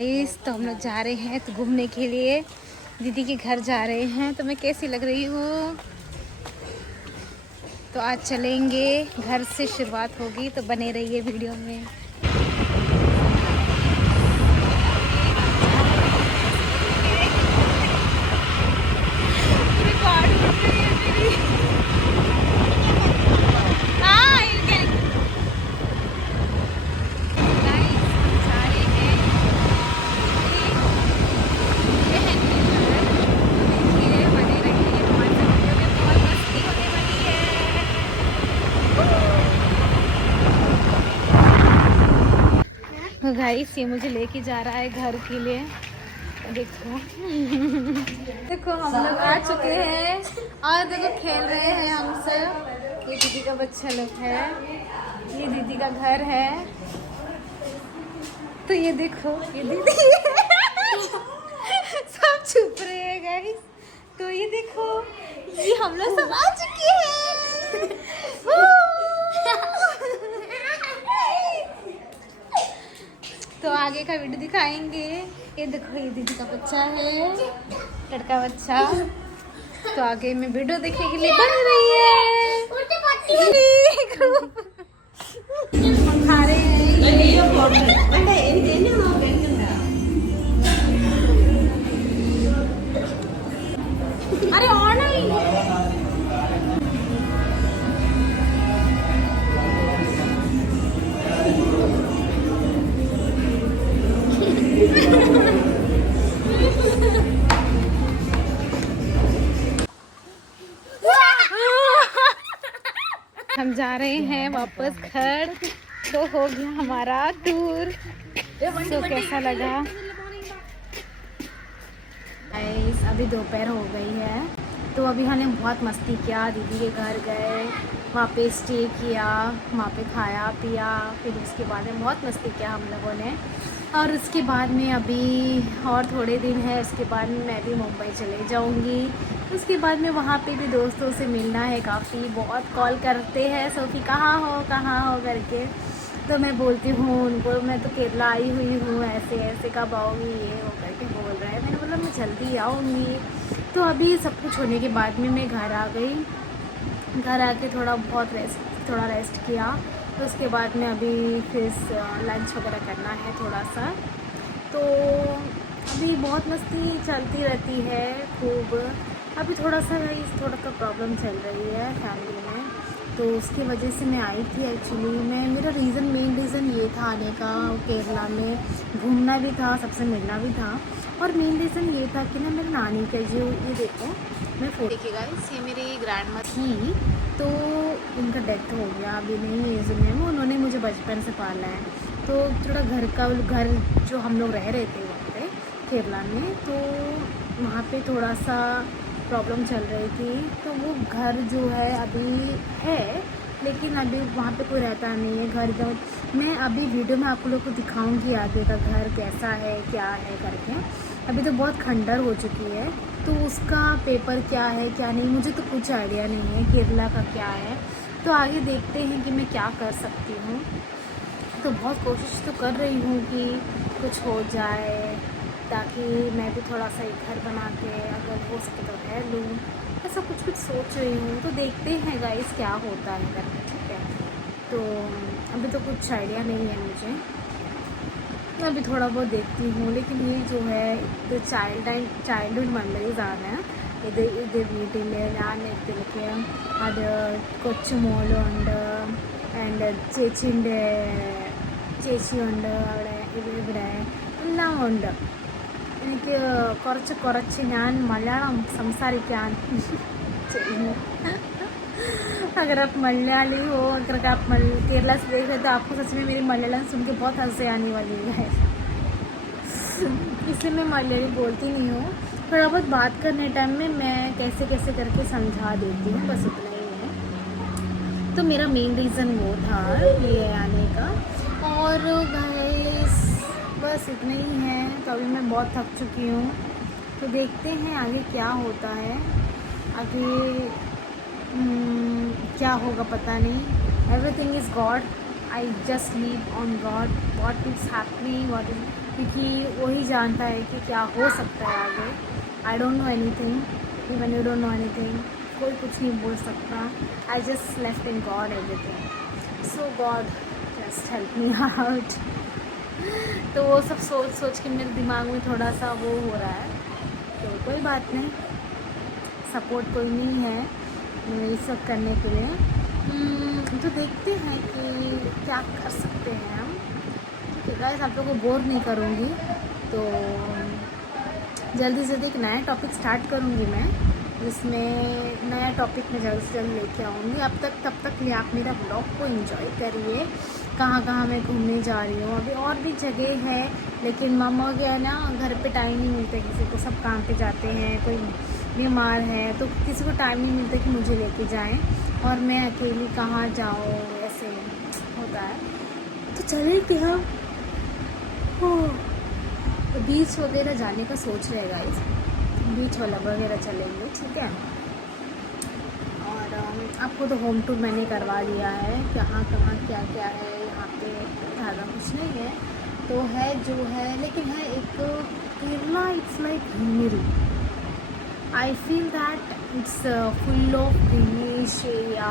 तो हम लोग जा रहे हैं तो घूमने के लिए, दीदी के घर जा रहे हैं। तो मैं कैसी लग रही हूँ? तो आज चलेंगे, घर से शुरुआत होगी, तो बने रहिए वीडियो में। गाइस ये मुझे लेके जा रहा है घर के लिए। देखो देखो हम लोग आ चुके हैं और देखो खेल रहे हैं हम सब। ये दीदी का बच्चा लोग है, ये दीदी का घर है। तो ये देखो ये दीदी सब छुप रहे हैं गाइस। तो ये देखो ये हम लोग सब आ चुके हैं। तो आगे का वीडियो दिखाएंगे। ये देखो ये दीदी का बच्चा है, लड़का बच्चा। तो आगे में वीडियो देखने के लिए बन रही है। हम खा रहे हैं। अरे और नहीं हम जा रहे हैं वापस घर। तो हो गया हमारा टूर। तो कैसा लगा? अभी दोपहर हो गई है। तो अभी हमने बहुत मस्ती किया, दीदी के घर गए, वहाँ पे स्टे किया, वहाँ पे खाया पिया। फिर उसके बाद में बहुत मस्ती किया हम लोगों ने। और उसके बाद में अभी और थोड़े दिन है, उसके बाद में मैं भी मुंबई चले जाऊंगी। उसके बाद में वहाँ पे भी दोस्तों से मिलना है काफ़ी। बहुत कॉल करते हैं, सोफी कहाँ हो करके। तो मैं बोलती हूँ उनको मैं तो केरला आई हुई हूँ, ऐसे ऐसे कब आओगी, ये वो करके बोल रहा है। मैंने बोला मैं जल्दी आऊँगी। तो अभी सब कुछ होने के बाद में मैं घर आ गई। घर आके थोड़ा रेस्ट किया। तो उसके बाद में अभी फिर लंच वगैरह करना है थोड़ा सा। तो अभी बहुत मस्ती चलती रहती है खूब। अभी थोड़ा सा प्रॉब्लम चल रही है फैमिली में, तो उसकी वजह से मैं आई थी। एक्चुअली मेरा मेन रीज़न ये था आने का। केरला में घूमना भी था, सबसे मिलना भी था। और मेन रीज़न ये था कि ना मेरी नानी का जो ये देखो मैं फोटो देखिएगा, ये मेरी ग्रैंड मदर थी। तो उनका डेथ हो गया अभी नहीं एज में। उन्होंने मुझे बचपन से पाला है। तो थोड़ा घर जो हम लोग रह रहे थे वहाँ पे केरला में, तो वहाँ पे थोड़ा सा प्रॉब्लम चल रही थी। तो वो घर जो है अभी है, लेकिन अभी वहाँ पे कोई रहता नहीं है। घर मैं अभी वीडियो में आप लोग को दिखाऊंगी आगे का घर कैसा है क्या है करके। अभी तो बहुत खंडर हो चुकी है, तो उसका पेपर क्या है क्या नहीं मुझे तो कुछ आइडिया नहीं है केरला का क्या है। तो आगे देखते हैं कि मैं क्या कर सकती हूँ। तो बहुत कोशिश तो कर रही हूँ कि कुछ हो जाए, ताकि मैं भी थोड़ा सा एक घर बना के अगर हो सके तो रह लूँ। ऐसा कुछ सोच रही हूँ। तो देखते हैं गाइस क्या होता है करके, ठीक है। तो अभी तो कुछ आइडिया नहीं है मुझे, मैं अभी थोड़ा बहुत देखती हूँ। लेकिन ये जो है ഇത് ചൈൽഡ്ഹുഡ് മെമ്മറീസ് ആണ് ഇത് വീട്ടിൽ ഞാൻ ഇതിലേക്ക് അത് കൊച്ചു മോളുണ്ട് ആൻഡ് ചേച്ചിയുണ്ട് അവിടെ ഇവിടെ എല്ലാം ഉണ്ട്. എനിക്ക് കുറച്ച് ഞാൻ മലയാളം സംസാരിക്കാൻ ചെയ്യുന്നു. अगर आप मलयाली हो, अगर आप केरला से देख रहे तो आपको सच में मेरी मलयालम सुन के बहुत हंसी आने वाली है। इसलिए मैं मलयाली बोलती नहीं हूँ। थोड़ा बहुत बात करने टाइम में मैं कैसे करके समझा देती हूँ, बस इतना ही है। तो मेरा मेन रीज़न वो था ये आने का। और गाइस बस इतना ही है। तो अभी मैं बहुत थक चुकी हूँ। तो देखते हैं आगे क्या होता है। आगे क्या होगा पता नहीं। Everything is God, I just leave on God. What is happening, what is, क्योंकि वही जानता है कि क्या हो सकता है आगे. I don't know anything, even you don't know anything. कोई कुछ नहीं बोल सकता. I just left in God everything. So God just help me out. तो वो सब सोच सोच के मेरे दिमाग में थोड़ा सा वो हो रहा है. तो कोई बात नहीं, सपोर्ट कोई नहीं है ये सब करने के लिए. तो देखते हैं कि क्या कर सकते हैं हम. ठीक है गाइस, आप लोगों को बोर नहीं करूँगी. तो जल्दी से एक नया टॉपिक स्टार्ट करूँगी मैं, जिसमें नया टॉपिक मैं जल्द से जल्द लेके आऊँगी. तब तक लिए आप मेरा ब्लॉग को एंजॉय करिए. कहाँ कहाँ मैं घूमने जा रही हूँ. अभी और भी जगह है, लेकिन मामा क्या है ना, घर पे टाइम नहीं मिलता किसी को. सब काम पे जाते हैं, कोई बीमार है तो किसी को टाइम नहीं मिलता कि मुझे लेके जाएं, और मैं अकेली कहाँ जाऊँ, ऐसे होता है. तो चले कि हम तो बीच वगैरह जाने का सोच रहे गाइस. बीच वाला वगैरह चलेंगे, ठीक है. और आपको तो होम टूर मैंने करवा दिया है, कहाँ कहाँ क्या क्या है यहाँ पे. ज़्यादा कुछ नहीं है, तो है जो है, लेकिन है एक Kerala. It's like greenery. I feel that it's full of greenish area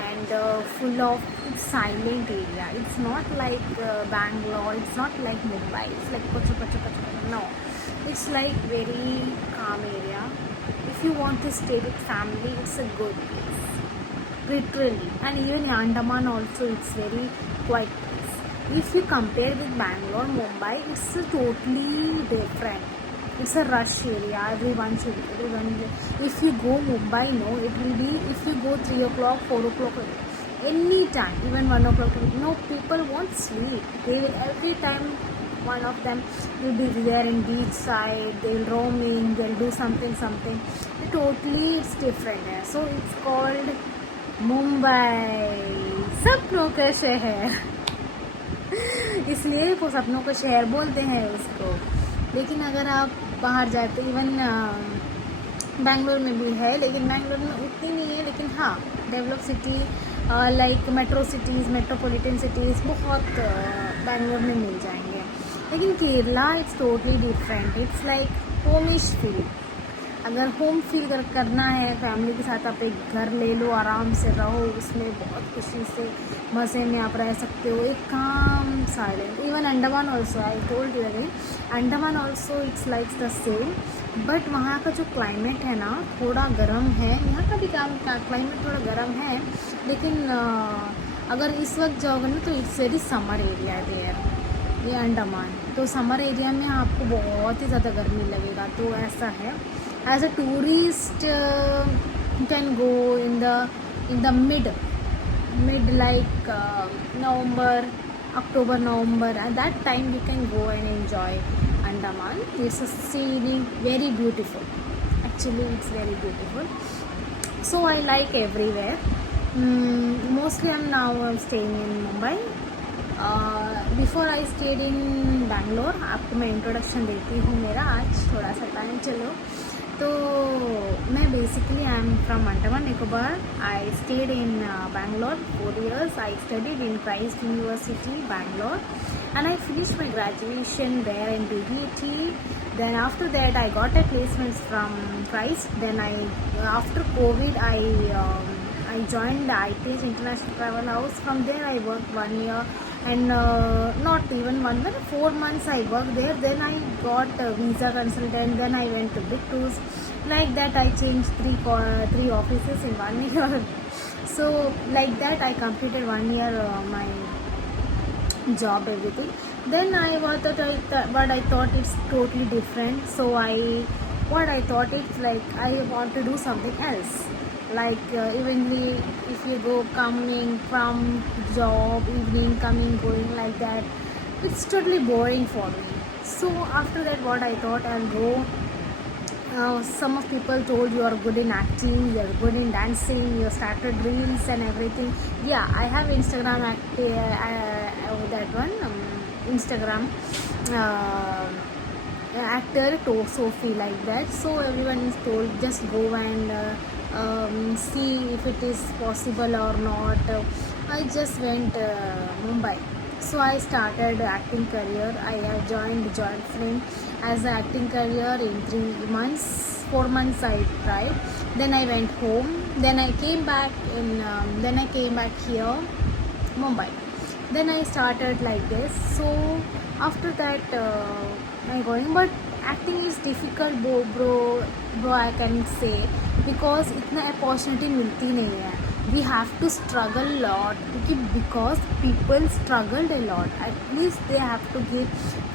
and full of silent area. It's not like Bangalore. It's not like Mumbai. It's like pachu pachu pachu pachu. No, it's like very calm area. If you want to stay with family, it's a good place, literally. And even in Andaman also, it's very quiet place. If you compare with Bangalore, Mumbai, it's totally different. It's a rush area. Everyone. If you go Mumbai, no, it will be, if you go 3 o'clock, 4 o'clock, any time, even 1 o'clock. No, people won't sleep. They will every time. One of them will be there in beach side. They'll roaming. They'll do something. Totally, it's different. है. So it's called Mumbai. सपनों का शहर. इसलिए वो सपनों का शहर बोलते हैं उसको. लेकिन अगर आप बाहर जाए तो इवन बैंगलोर में भी है, लेकिन बैंगलोर में उतनी नहीं है. लेकिन हाँ, develop city like metro cities, metropolitan cities बहुत बैंगलोर में मिल जाएंगे. लेकिन Kerala it's totally different. It's like homish feel. अगर होम फील करना है फैमिली के साथ, आप एक घर ले लो, आराम से रहो उसमें, बहुत खुशी से मज़े में आप रह सकते हो. एक काम silent. Even Andaman also, I told you again, Andaman also it's like the same. But वहाँ का जो क्लाइमेट है ना, थोड़ा गर्म है. यहाँ का भी क्लाइमेट थोड़ा गर्म है, लेकिन अगर इस वक्त जाओगे ना तो it's very summer area there, ये अंडमान. तो समर एरिया में आपको बहुत ही ज़्यादा गर्मी लगेगा. तो ऐसा है. As a tourist, you can go in the mid like November, October, November. At that time, you can go and enjoy Andaman. It's a scenic, very beautiful. Actually, it's very beautiful. So I like everywhere. Mostly, I'm now staying in Mumbai. Before I stayed in Bangalore. आपको मैं introduction देती हूँ मेरा आज थोड़ा सा time. चलो, तो मैं basically I am from Andaman Nicobar. I stayed in Bangalore 4 years. I studied in Christ university Bangalore, and I finished my graduation there in BBT. Then after that I got a placements from Christ. Then after COVID I joined the ITH International Travel House. From there I worked 1 year, and not even 1 year, 4 months I worked there. Then I got a visa consultant. Then I went to Big Tours. Like that I changed three offices in 1 year. So like that I completed 1 year my job, everything. Then but I thought it's totally different. So I thought it's like I want to do something else. Like evenly, if you go coming from job, evening coming going like that, it's totally boring for me. So after that, what I thought, I'll go. Some of people told you are good in acting, you are good in dancing, you started reels and everything. Yeah, I have Instagram that one Instagram actor to Sophie, like that. So everyone is told just go and see if it is possible or not. I just went Mumbai. So I started acting career. I have joined joint film as an acting career in 3 months. 4 months I tried. Then I went home. Then I came back then I came back here, Mumbai. Then I started like this. So after that I going, but acting is difficult, bro I can say, because इतना opportunity मिलती नहीं है. We have to struggle lot, because people struggled a lot. At least they have to give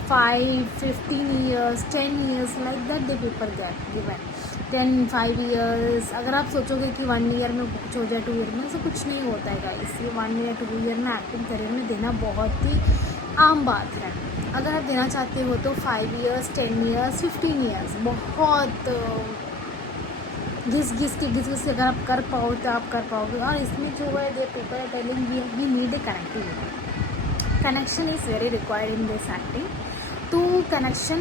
5, 15 years, 10 years, like that the people get given. 5 years. अगर आप सोचोगे कि 1 year में कुछ हो जाए, 2 year में, ऐसा कुछ नहीं होता है गाइस. ये 1 year 2 year में एक्टिंग करियर में देना बहुत ही आम बात है. अगर आप देना चाहते हो तो 5 years, 10 years, 15 years, बहुत घिस के अगर आप कर पाओ तो आप कर पाओगे. और इसमें जो है they people are telling we need a connectivity. Connection is very required in this acting. तो कनेक्शन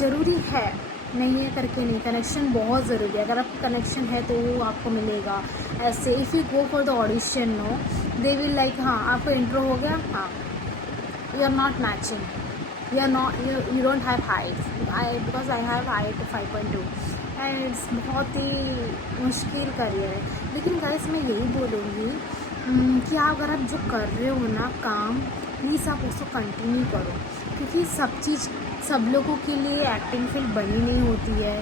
ज़रूरी है, नहीं है करके नहीं, कनेक्शन बहुत ज़रूरी है. अगर आप कनेक्शन है तो वो आपको मिलेगा. ऐसे if you go for the audition, no they will like, हाँ आपको इंट्रो हो गया, हाँ you are not matching, you don't have height. Because I have height 5.2 and it's बहुत ही मुश्किल करियर है. लेकिन गाइस मैं यही बोलूँगी कि अगर आप जो कर रहे हो ना काम, प्लीज़ आप उसको कंटिन्यू करो, क्योंकि सब लोगों के लिए एक्टिंग फील्ड बनी नहीं होती है.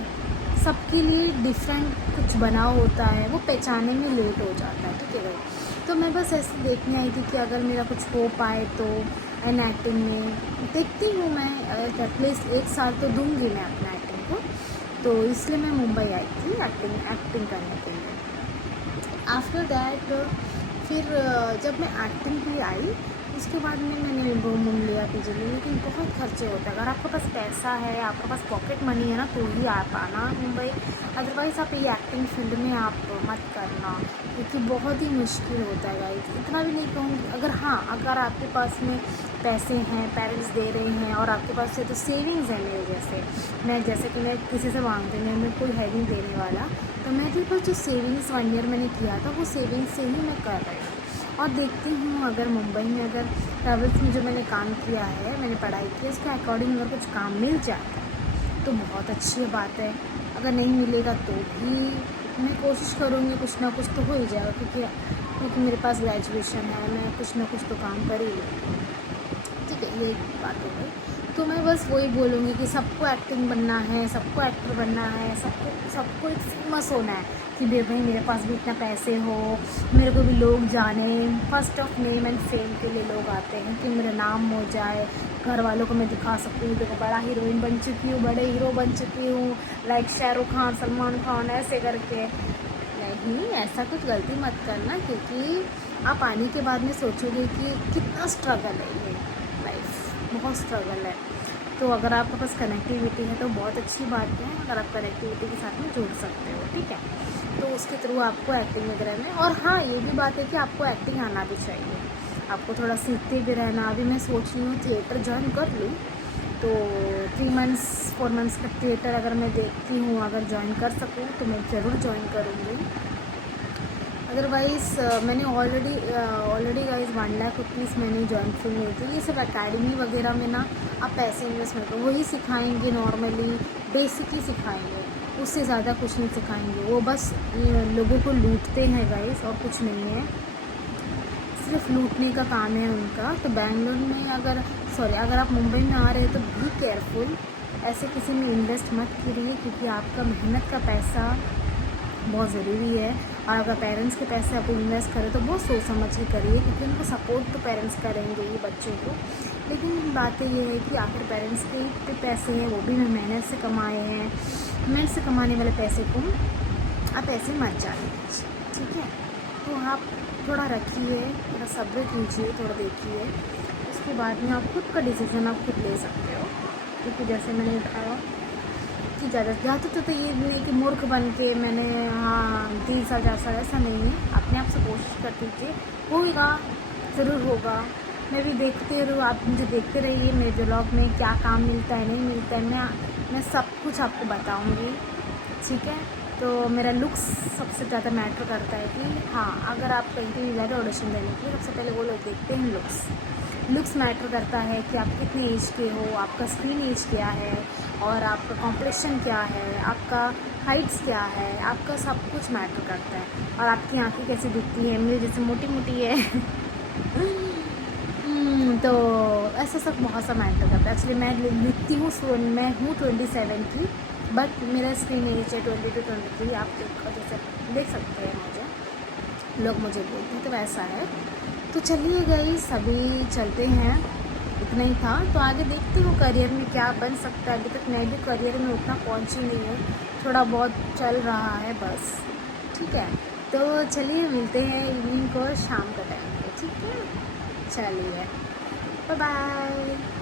सबके लिए डिफरेंट कुछ बना होता है, वो पहचाने में लेट हो जाता है. ठीक है भाई. तो मैं बस ऐसे देखने आई थी कि अगर मेरा कुछ हो पाए तो एंड एक्टिंग में देखती हूँ मैं, एटलीस्ट 1 साल तो दूंगी मैं अपना एक्टिंग को. तो इसलिए मैं मुंबई आई थी एक्टिंग करने के लिए. आफ्टर दैट फिर जब मैं एक्टिंग के लिए आई, उसके बाद में मैंने रूम लिया पीजी में. लेकिन बहुत खर्चे होते हैं. अगर आपके पास पैसा है, आपके पास पॉकेट मनी है ना, तो ही आप आना मुंबई. अदरवाइज़ आप ये एक्टिंग फील्ड में आप मत करना, क्योंकि बहुत ही मुश्किल होता है गाइस. इतना भी नहीं कहूँगी. अगर आपके पास में पैसे हैं, पेरेंट्स दे रहे हैं और आपके पास से तो सेविंग्स है. मैं जैसे कि मैं किसी से मांगती नहीं, मैं कोई है नहीं देने वाला. तो मेरे पास जो सेविंग्स 1 year मैंने किया था, वो सेविंग्स से ही मैं कर रही हूँ. और देखती हूँ अगर मुंबई में अगर ट्रैवल्स में जो मैंने काम किया है, मैंने पढ़ाई की, उसके अकॉर्डिंग अगर कुछ काम मिल जाता है तो बहुत अच्छी बात है. अगर नहीं मिलेगा तो भी मैं कोशिश करूँगी, कुछ ना कुछ तो हो ही जाएगा, क्योंकि मेरे पास ग्रेजुएशन है, मैं कुछ ना कुछ तो काम कर ही लूँगी. ठीक है, ये बात हो गई. तो मैं बस वही बोलूँगी कि सबको एक्टिंग बनना है, सबको एक्टर बनना है, सबको एक फेमस होना है कि भाई मेरे पास भी इतना पैसे हो, मेरे को भी लोग जाने. First of name and fame के लिए लोग आते हैं कि मेरा नाम हो जाए, घर वालों को मैं दिखा सकती हूँ, देखो बड़ा हीरोइन बन चुकी हूँ, बड़े हीरो बन चुकी हूँ, लाइक शाहरुख खान, सलमान खान, ऐसे करके. नहीं, ऐसा कुछ गलती मत करना, क्योंकि आप आने के बाद में सोचोगे कि कितना स्ट्रगल है ये लाइफ, बहुत स्ट्रगल है. तो अगर आपके पास कनेक्टिविटी है तो बहुत अच्छी बात है. अगर आप कनेक्टिविटी के साथ में जुड़ सकते हो, ठीक है, तो उसके थ्रू आपको एक्टिंग वगैरह में. और हाँ, ये भी बात है कि आपको एक्टिंग आना भी चाहिए, आपको थोड़ा सीखते भी रहना. अभी मैं सोच रही हूँ थिएटर ज्वाइन कर लूँ, तो 3 months 4 months का थिएटर अगर मैं देखती हूँ, अगर ज्वाइन कर सकूँ तो मैं ज़रूर ज्वाइन करूँगी. अदरवाइज़ मैंने ऑलरेडी गाइस 1 लाख रुपीज़ मैंने ज्वाइन फिल्म ली थी. ये सब अकेडमी वगैरह में ना आप पैसे इन्वेस्टमेंट करो, वही सिखाएंगे, नॉर्मली बेसिक ही सिखाएंगे, उससे ज़्यादा कुछ नहीं सिखाएंगे. वो बस लोगों को लूटते हैं गाइस, और कुछ नहीं है, सिर्फ लूटने का काम है उनका. तो बैंगलोर में अगर आप मुंबई में आ रहे हो तो बी केयरफुल, ऐसे किसी में इन्वेस्ट मत करिए, क्योंकि आपका मेहनत का पैसा बहुत ज़रूरी है. और अगर पेरेंट्स के पैसे आप इन्वेस्ट करें तो बहुत सोच समझ के करिए, क्योंकि उनको सपोर्ट तो पेरेंट्स करेंगे ही बच्चों को. लेकिन बातें ये है कि आखिर पेरेंट्स के भी पैसे हैं, वो भी मेहनत से कमाए हैं. मेहनत से कमाने वाले पैसे को आप ऐसे मत जाइए, ठीक है. तो आप थोड़ा रखिए, थोड़ा सब्र कीजिए, थोड़ा देखिए, उसके बाद में आप खुद का डिसीजन आप खुद ले सकते हो. क्योंकि जैसे मैंने उठाया कि ज़्यादा तो ये नहीं कि मूर्ख बन के मैंने 3 साल 4 साल, ऐसा नहीं है. अपने आप से कोशिश कर दीजिए, होगा, ज़रूर होगा. मैं भी देखते रहूँ, आप मुझे देखते रहिए मेरे ब्लॉग में क्या काम मिलता है, नहीं मिलता है, मैं सब कुछ आपको बताऊँगी, ठीक है. तो मेरा लुक्स सबसे ज़्यादा मैटर करता है कि हाँ, अगर आप कहीं भी जा रहे हो ऑडिशन देने के लिए, सबसे पहले वो लोग देखते हैं लुक्स. लुक्स मैटर करता है कि आप कितने एज के हो, आपका स्क्रीन एज क्या है, और आपका कॉम्प्लेक्शन क्या है, आपका हाइट्स क्या है, आपका सब कुछ मैटर करता है। और आपकी आंखें कैसी दिखती है, मेरी जैसे मोटी मोटी है तो ऐसा सब बहुत सा मैटर करता है। एक्चुअली मैं लिखती हूँ, मैं हूँ 27 की, बट मेरा स्क्रीन एज है 20 to 23। आप जैसे देख सकते हैं, मुझे लोग मुझे बोलते हैं, तो वैसा है। तो चलिए गाइस, अभी चलते हैं, इतना ही था। तो आगे देखते हो करियर में क्या बन सकता है। अभी तक मैं भी करियर में उतना पहुंची नहीं हूँ, थोड़ा बहुत चल रहा है बस, ठीक है। तो चलिए मिलते हैं इवनिंग को, शाम का टाइम पे, ठीक है। चलिए, बाय बाय।